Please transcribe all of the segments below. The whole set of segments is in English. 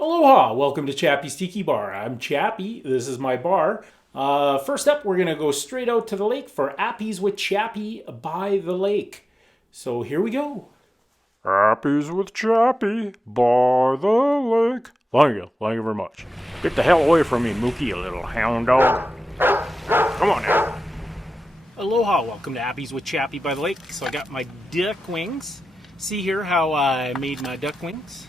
Aloha! Welcome to Chappie's Tiki Bar. I'm Chappie. This is my bar. First up, we're going to go straight out to the lake for Appies with Chappie by the lake. So here we go. Appies with Chappie by the lake. Thank you very much. Get the hell away from me, Mookie, you little hound dog. Come on now. Aloha! Welcome to Appies with Chappie by the lake. So I got my duck wings. See here how I made my duck wings.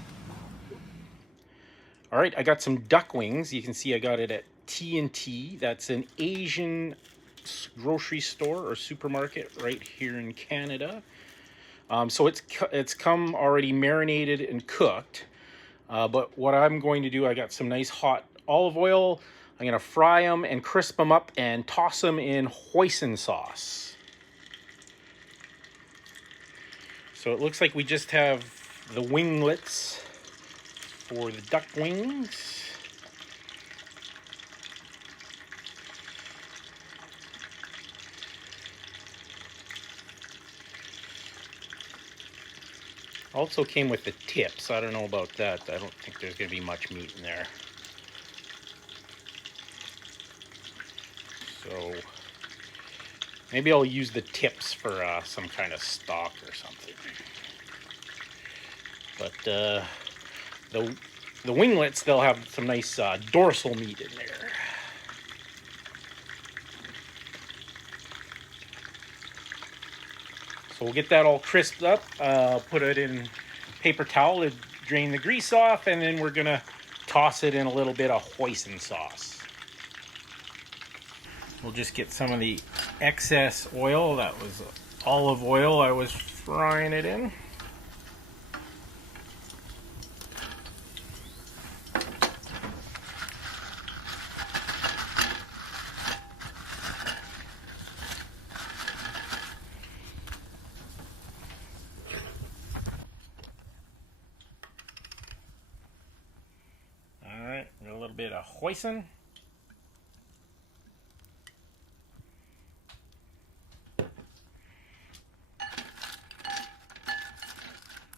All right, I got some duck wings. You can see I got it at T&T. That's an Asian grocery store or supermarket right here in Canada. So it's come already marinated and cooked. But what I'm going to do, I got some nice hot olive oil. I'm going to fry them and crisp them up and toss them in hoisin sauce. So it looks like we just have the winglets for the duck wings. Also came with the tips. I don't know about that. I don't think there's going to be much meat in there. So maybe I'll use the tips for some kind of stock or something. But the winglets, they'll have some nice dorsal meat in there. So we'll get that all crisped up, put it in paper towel to drain the grease off, and then we're gonna toss it in a little bit of hoisin sauce. We'll just get some of the excess oil. That was olive oil I was frying it in. A little bit of hoisin.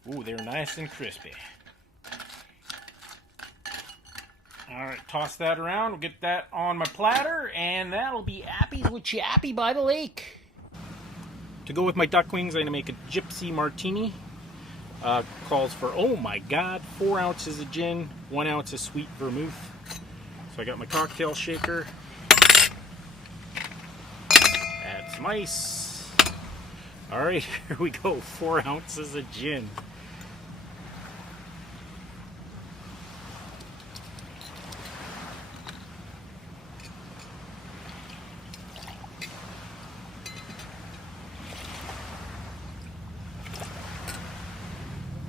Ooh, they're nice and crispy. All right, toss that around. We'll get that on my platter, and that'll be Appies with Chappie by the lake. To go with my duck wings, I'm going to make a Gypsy Martini. Calls for, oh my god, 4 ounces of gin, 1 ounce of sweet vermouth. So I got my cocktail shaker. Add some ice. All right, here we go, 4 ounces of gin.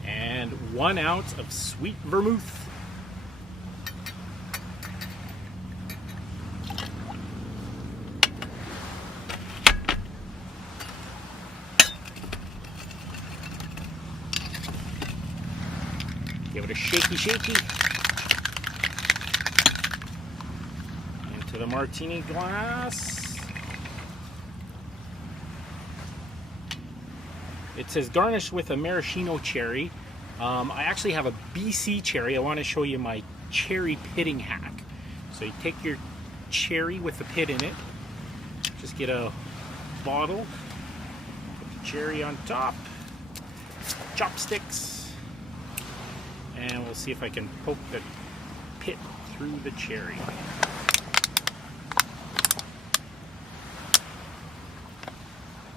And 1 ounce of sweet vermouth. Give it a shaky. Into the martini glass. It says garnish with a maraschino cherry. I actually have a BC cherry. I want to show you my cherry pitting hack. So you take your cherry with the pit in it. Just get a bottle. Put the cherry on top. Chopsticks. And we'll see if I can poke the pit through the cherry.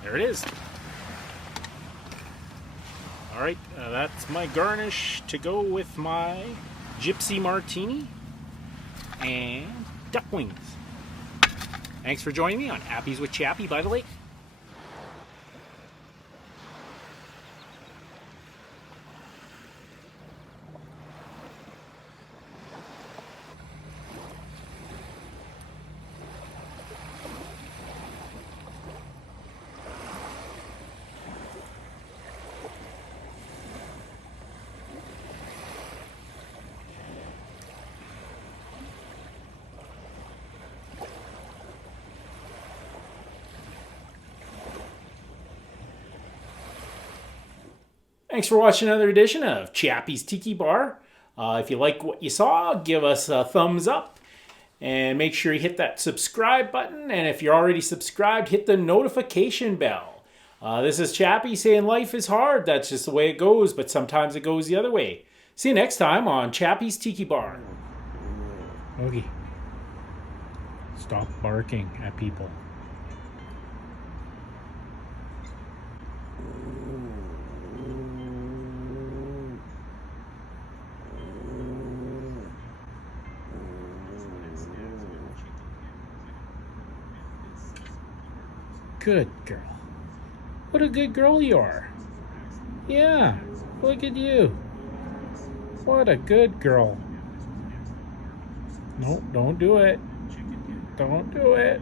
There it is. All right, that's my garnish to go with my Gypsy Martini and duck wings. Thanks for joining me on Appies with Chappie by the lake. Thanks for watching another edition of Chappie's Tiki Bar. If you like what you saw, give us a thumbs up. And make sure you hit that subscribe button. And if you're already subscribed, hit the notification bell. This is Chappie saying life is hard. That's just the way it goes, but sometimes it goes the other way. See you next time on Chappie's Tiki Bar. Mookie, stop barking at people. Good girl. What a good girl you are. Yeah, look at you. What a good girl. No, don't do it. Don't do it.